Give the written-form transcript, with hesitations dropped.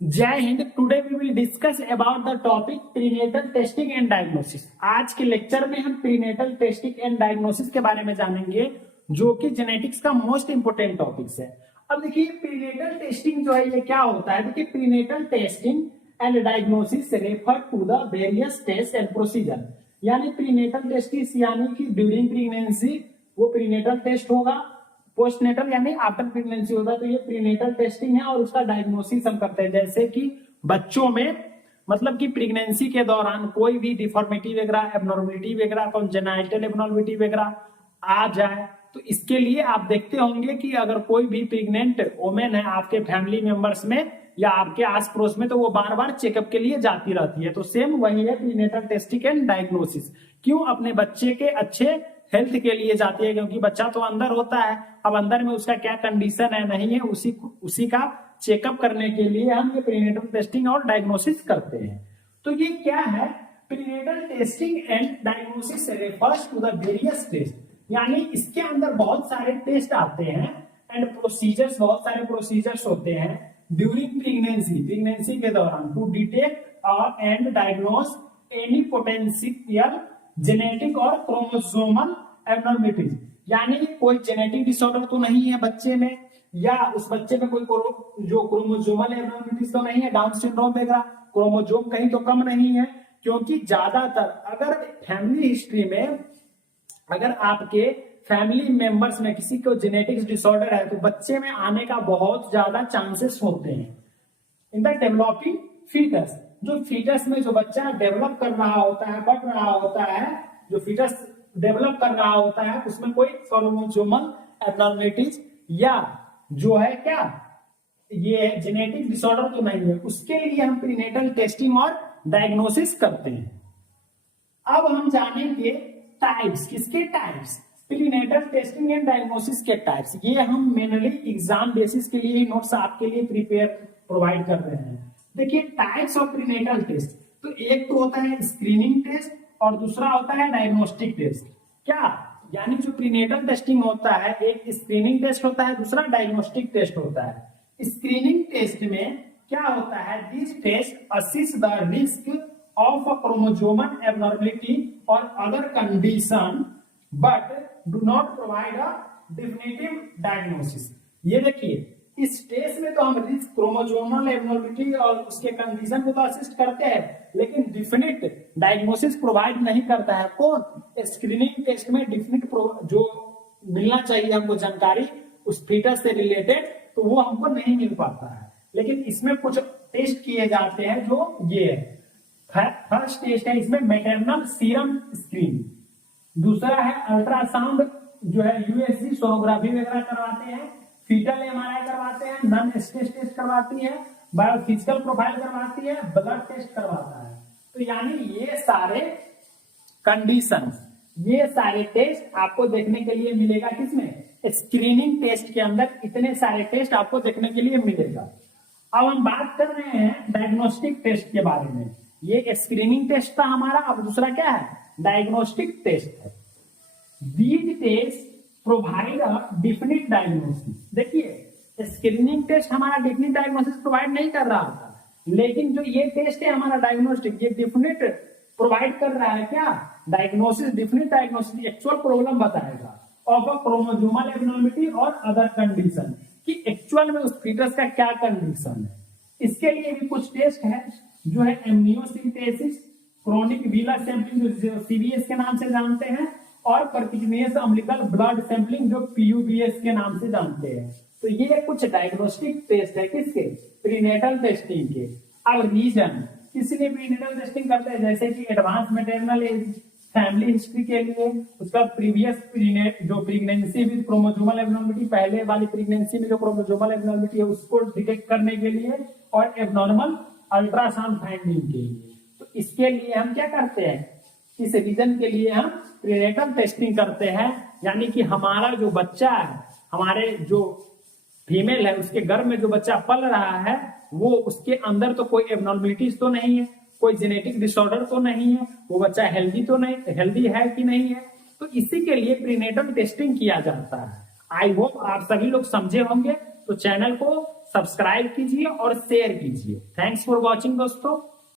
जय हिंद। Today we will discuss about the topic prenatal testing and diagnosis. आज के लेक्चर में हम प्रीनेटल टेस्टिंग एंड डायग्नोसिस के बारे में जानेंगे, जो कि जेनेटिक्स का मोस्ट इंपोर्टेंट टॉपिक्स है। अब देखिए प्रीनेटल टेस्टिंग जो है ये क्या होता है। देखिए prenatal testing and diagnosis refer to the various test and procedure. यानी प्रीनेटल टेस्ट यानी कि ड्यूरिंग प्रेगनेंसी वो प्रीनेटल टेस्ट होगा, पोस्टनेटल यानी आफ्टर प्रेगनेंसी होगा। तो ये प्रीनेटल टेस्टिंग है और उसका डायग्नोसिस हम करते हैं। जैसे कि बच्चों में मतलब कि प्रेगनेंसी के दौरान कोई भी डिफॉर्मिटी वगैरह, एबनॉर्मलिटी वगैरह, कॉन्जेनाइटल एबनॉर्मलिटी वगैरह आ जाए तो इसके लिए आप देखते होंगे कि अगर कोई भी प्रेग्नेंट वोमेन है आपके फैमिली मेंबर्स में या आपके आस पड़ोस में, तो वो बार बार चेकअप के लिए जाती रहती है। तो सेम वही है प्रीनेटल टेस्टिंग एंड डायग्नोसिस। क्यों? अपने बच्चे के अच्छे हेल्थ के लिए जाती है, क्योंकि बच्चा तो अंदर होता है। अब अंदर में उसका क्या कंडीशन है नहीं है उसी का चेकअप करने के लिए हम ये प्रीनेटल टेस्टिंग और डायग्नोसिस करते हैं। तो ये क्या है? Prenatal testing and diagnosis refers to the various test, यानी इसके अंदर बहुत सारे टेस्ट आते हैं एंड प्रोसीजर्स, बहुत सारे प्रोसीजर्स होते हैं ड्यूरिंग प्रेगनेंसी के दौरान टू डिटेक्ट और and diagnose any potential genetic और क्रोमोसोमल एबनॉर्मलिटीज। यानी कोई जेनेटिक डिसऑर्डर तो नहीं है बच्चे में, या उस बच्चे में कोई जो क्रोमोसोमल एबनॉर्मलिटीज तो नहीं है, डाउन सिंड्रोम वगैरह, क्रोमोसोम कहीं तो कम नहीं है। क्योंकि ज्यादातर अगर फैमिली हिस्ट्री में अगर आपके फैमिली मेंबर्स में किसी को जेनेटिक्स डिसऑर्डर है तो बच्चे में आने का बहुत ज्यादा चांसेस होते हैं। इन द डेवलपिंग फीटस, जो फीटस में जो बच्चा डेवलप कर रहा होता है, बढ़ रहा होता है, जो फीटस डेवलप कर रहा होता है उसमें कोई क्रोमोसोमल एबनॉर्मलिटीज या जो है क्या ये जेनेटिक डिसऑर्डर तो नहीं है, उसके लिए हम प्रीनेटल टेस्टिंग और डायग्नोसिस करते हैं। अब हम जानेंगे टाइप्स। किसके types? Prenatal testing and diagnosis के टाइप्स। ये हम मेनली एग्जाम बेसिस के लिए नोट्स आपके लिए प्रोवाइड कर रहे हैं। देखिए टाइप्स ऑफ प्रीनेटल टेस्ट, तो एक तो होता है स्क्रीनिंग टेस्ट और दूसरा होता है डायग्नोस्टिक टेस्ट। क्या? यानी जो प्रीनेटल टेस्टिंग होता है, एक स्क्रीनिंग टेस्ट होता है, दूसरा डायग्नोस्टिक टेस्ट होता है। स्क्रीनिंग टेस्ट में क्या होता है? This test assist the risk of a chromosomal abnormality or other condition but do not provide a definitive diagnosis। ये देखिए इस टेस्ट में तो हम रिस्क, क्रोमोसोमल एबनॉर्मलिटी और उसके कंडीशन को तो असिस्ट करते हैं, लेकिन डिफिनिट डायग्नोसिस प्रोवाइड नहीं करता है। कौन? स्क्रीनिंग टेस्ट में डिफिनिट जो मिलना चाहिए हमको जानकारी उस फीटस से रिलेटेड, तो वो हमको नहीं मिल पाता है। लेकिन इसमें कुछ टेस्ट किए जाते हैं जो ये फर्स्ट टेस्ट है, इसमें मैटरनल सीरम स्क्रीन, दूसरा है अल्ट्रासाउंड जो है यूएसजी सोनोग्राफी वगैरह करवाते हैं, फीटल एमआरआई करवाते हैं, नॉन स्ट्रेस टेस्ट करवाती है, बायोफिजिकल प्रोफाइल करवाती है, ब्लड टेस्ट करवाता है। तो यानी ये सारे कंडीशंस, ये सारे टेस्ट आपको देखने के लिए मिलेगा किसमें? स्क्रीनिंग टेस्ट के अंदर इतने सारे टेस्ट आपको देखने के लिए मिलेगा। अब हम बात कर रहे हैं डायग्नोस्टिक टेस्ट के बारे में। ये स्क्रीनिंग टेस्ट था हमारा, अब दूसरा क्या है? डायग्नोस्टिक टेस्ट है। These test provide a definite diagnosis. देखिए स्क्रीनिंग टेस्ट हमारा डिफिनिट डायग्नोसिस प्रोवाइड नहीं कर रहा था, लेकिन जो ये टेस्ट है हमारा डायग्नोस्टिक, ये डिफिनिट प्रोवाइड कर रहा है। क्या? Diagnosis, definite diagnosis, actual problem बताएगा ऑफ अ क्रोमोसोमल एबनॉर्मलिटी और अदर कंडीशन, कि एक्चुअल में उस फीटस का क्या कंडीशन है। इसके लिए भी कुछ टेस्ट है जो है एमनियोसिंथेसिस, क्रोनिक वीलर सैंपलिंग जो सीवीएस के नाम से जानते हैं, और परक्यूटेनियस अम्बिलिकल ब्लड सैंपलिंग जो पीयूबीएस के नाम से जानते हैं। तो ये कुछ डायग्नोस्टिक टेस्ट है किसके? प्रीनेटल टेस्टिंग के। अब रीजन किसने प्रीनेटल टेस्टिंग करते हैं? जैसे कि advance maternal age, family history के लिए, उसका प्रीवियस जो प्रेगनेंसी विद क्रोमोसोमल एबनॉर्मलिटी, पहले वाली प्रेगनेंसी में जो क्रोमोसोमल एबनॉर्मलिटी है उसको डिटेक्ट करने के लिए, और एबनॉर्मल अल्ट्रासाउंड फाइंडिंग के लिए। तो इसके लिए हम क्या करते हैं? इस रीजन के लिए हम प्रीनेटल टेस्टिंग करते हैं। यानी कि हमारा जो बच्चा है, हमारे जो फीमेल है उसके गर्भ में जो बच्चा पल रहा है, वो उसके अंदर तो कोई एबनॉर्मलिटीज तो नहीं है, कोई जेनेटिक डिसऑर्डर तो नहीं है, वो बच्चा हेल्दी है कि नहीं है। तो इसी के लिए प्रीनेटल टेस्टिंग किया जाता है। आई होप आप सभी लोग समझे होंगे। तो चैनल को सब्सक्राइब कीजिए और शेयर कीजिए। थैंक्स फॉर वॉचिंग दोस्तों।